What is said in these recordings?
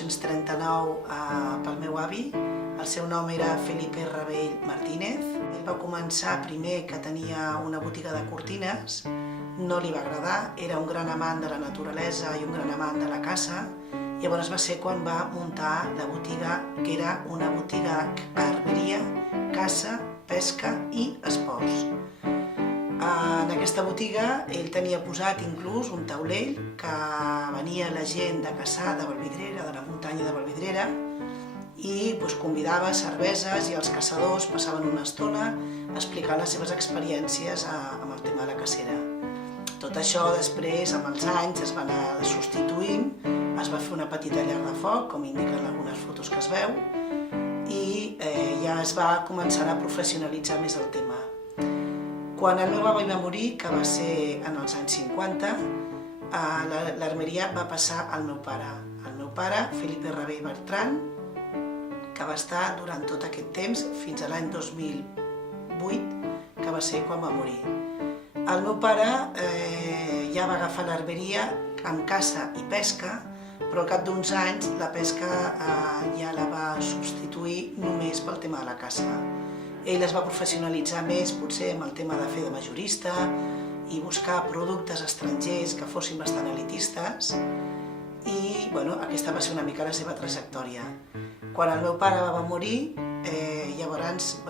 1939 pel meu avi. El seu nom era Felipe Rabell Martínez. Ell va començar primer que tenia una botiga de cortines, no li va agradar, era un gran amant de la naturalesa i un gran amant de la caça. Llavors va ser quan va muntar la botiga, que era una botiga armeria, caça, pesca i esports. En aquesta botiga ell tenia posat inclús un taulell que venia la gent de caçar de Vallvidrera, de la muntanya de Vallvidrera, i convidava cerveses i els caçadors passaven una estona explicant les seves experiències amb el tema de la cacera. Tot això després, amb els anys, es va anar substituint, es va fer una petita llar de foc, com indiquen algunes fotos que es veu, i ja es va començar a professionalitzar més el tema. Quan el meu avi va morir, que va ser en els anys 50, l'armeria va passar al meu pare. El meu pare, Felipe Rabell Bertran, que va estar durant tot aquest temps, fins a l'any 2008, que va ser quan va morir. El meu pare ja va agafar l'armeria amb caça i pesca, però al cap d'uns anys la pesca ja la va substituir només pel tema de la caça. Ell es va professionalitzar més, potser, amb el tema de fer de majorista i buscar productes estrangers que fossin bastant elitistes, i aquesta va ser una mica la seva trajectòria. Quan el meu pare va morir, llavors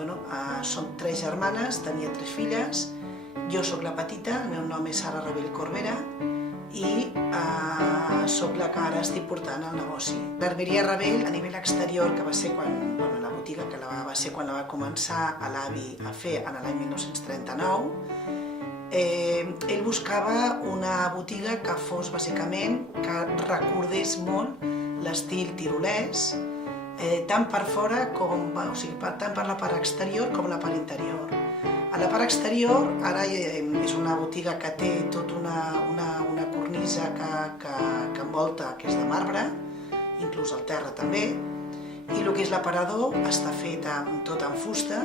som 3 germanes, tenia 3 filles, jo sóc la petita, el meu nom és Sara Rabell Corbera i sóc la que ara estic portant el negoci. L'armeria Rabell, a nivell exterior, que va ser la botiga que va ser quan la va començar l'avi a fer en l'any 1939, ell buscava una botiga que fos bàsicament, que recordés molt l'estil tirolès, tant per fora, tant per la part exterior com la part interior. A la part exterior, ara és una botiga que té tota una cornisa que envolta, que és de marbre, inclús el terra també, i el que és l'aparador està fet tot en fusta,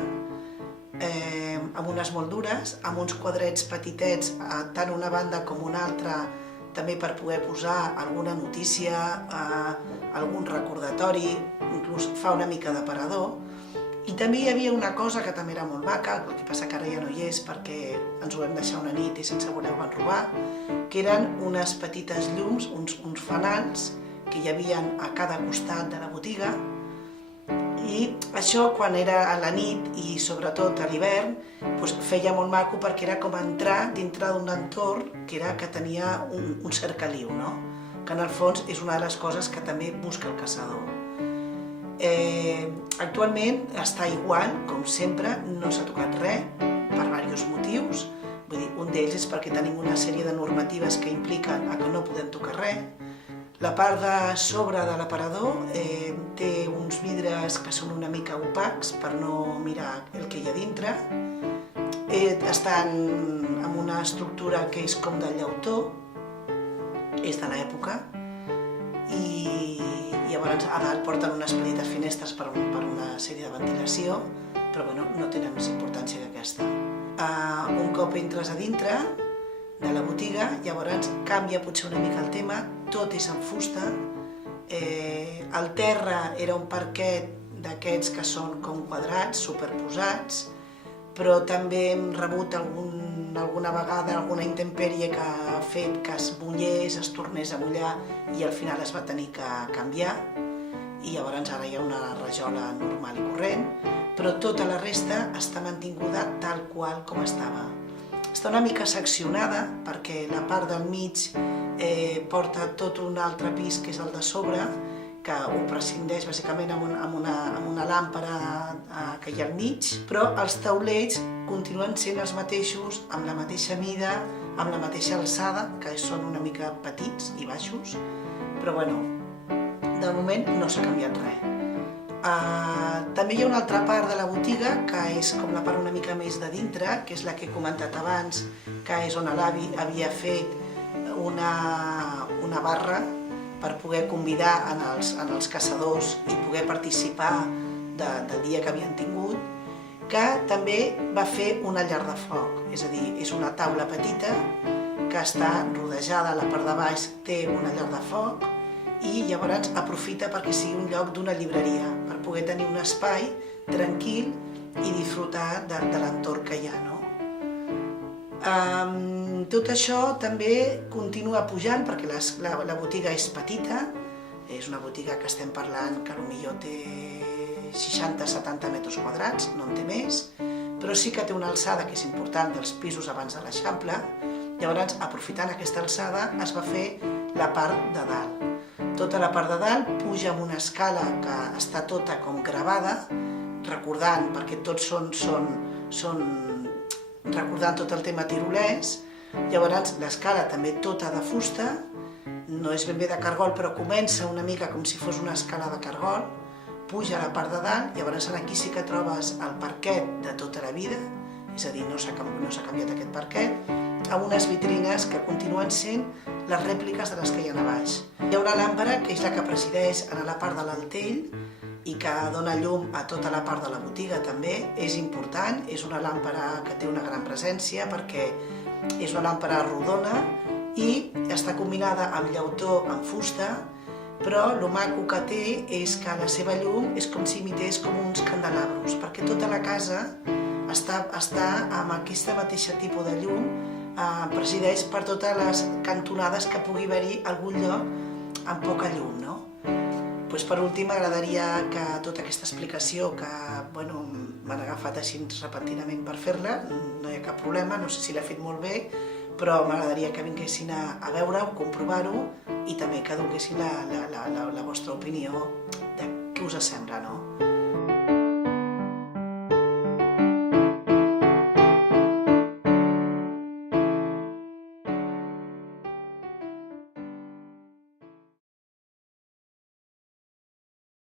amb unes moldures, amb uns quadrets petitets, tant una banda com una altra, també per poder posar alguna notícia, algun recordatori, inclús fa una mica d'aparador. I també hi havia una cosa que també era molt maca, el que passa que ara ja no hi és perquè ens ho vam deixar una nit i sense voler ho van robar, que eren unes petites llums, uns fanals que hi havia a cada costat de la botiga, i això quan era a la nit i sobretot a l'hivern feia molt maco perquè era com entrar dintre d'un entorn que tenia un cercaliu, que en el fons és una de les coses que també busca el caçador. Actualment està igual, com sempre, no s'ha tocat res, per diversos motius. Un d'ells és perquè tenim una sèrie de normatives que impliquen que no podem tocar res. La part de sobre de l'aparador té uns vidres que són una mica opacs per no mirar el que hi ha dintre. Estan amb una estructura que és com de llautó, és de l'època, i llavors a dalt porten unes petites finestres per una sèrie de ventilació, però no tenen més importància que aquesta. Un cop entres a dintre de la botiga, llavors canvia potser una mica el tema, tot és en fusta, el terra era un parquet d'aquests que són com quadrats, superposats, però també hem rebut alguna vegada alguna intempèrie que ha fet que es mullés, es tornés a mullar i al final es va tenir que canviar, i llavors ara hi ha una rajola normal i corrent, però tota la resta està mantinguda tal qual com estava. Està una mica seccionada perquè la part del mig porta tot un altre pis que és el de sobre, que ho prescindeix bàsicament amb una làmpara que hi ha al mig, però els taulells continuen sent els mateixos, amb la mateixa mida, amb la mateixa alçada, que són una mica petits i baixos, però de moment no s'ha canviat res. També hi ha una altra part de la botiga, que és com la part una mica més de dintre, que és la que he comentat abans, que és on l'avi havia fet una barra per poder convidar els caçadors i poder participar del dia que havien tingut, que també va fer una llar de foc, és a dir, és una taula petita que està rodejada, a la part de baix té una llar de foc i llavors aprofita perquè sigui un lloc d'una llibreria, per poder tenir un espai tranquil i disfrutar de l'entorn que hi ha, no? Tot això també continua pujant perquè la botiga és petita, és una botiga que estem parlant que potser té 60-70 metres quadrats, no en té més, però sí que té una alçada que és important dels pisos abans de l'Eixample. Llavors, aprofitant aquesta alçada, es va fer la part de dalt. Tota la part de dalt puja amb una escala que està tota com gravada, recordant, perquè tots són recordant tot el tema tirolès. Llavors, l'escala també tota de fusta, no és ben bé de cargol, però comença una mica com si fos una escala de cargol, puja a la part de dalt, llavors aquí sí que trobes el parquet de tota la vida, és a dir, no s'ha canviat aquest parquet, amb unes vitrines que continuen sent les rèpliques de les que hi ha a baix. Hi ha una làmpara que és la que presideix a la part de l'altell i que dona llum a tota la part de la botiga també. És important, és una làmpara que té una gran presència perquè és una làmpara rodona i està combinada amb llautó en fusta, però el maco que té és que la seva llum és com si imités com uns candelabros, perquè tota la casa està amb aquesta mateixa tipus de llum, presideix per totes les cantonades que pugui haver-hi algun lloc amb poca llum, no? Per últim, m'agradaria que tota aquesta explicació, que m'han agafat així repentinament per fer-la, no hi ha cap problema, no sé si l'he fet molt bé, però m'agradaria que vinguessin a veure-ho, comprovar-ho i també que donessin la vostra opinió de què us sembla, no?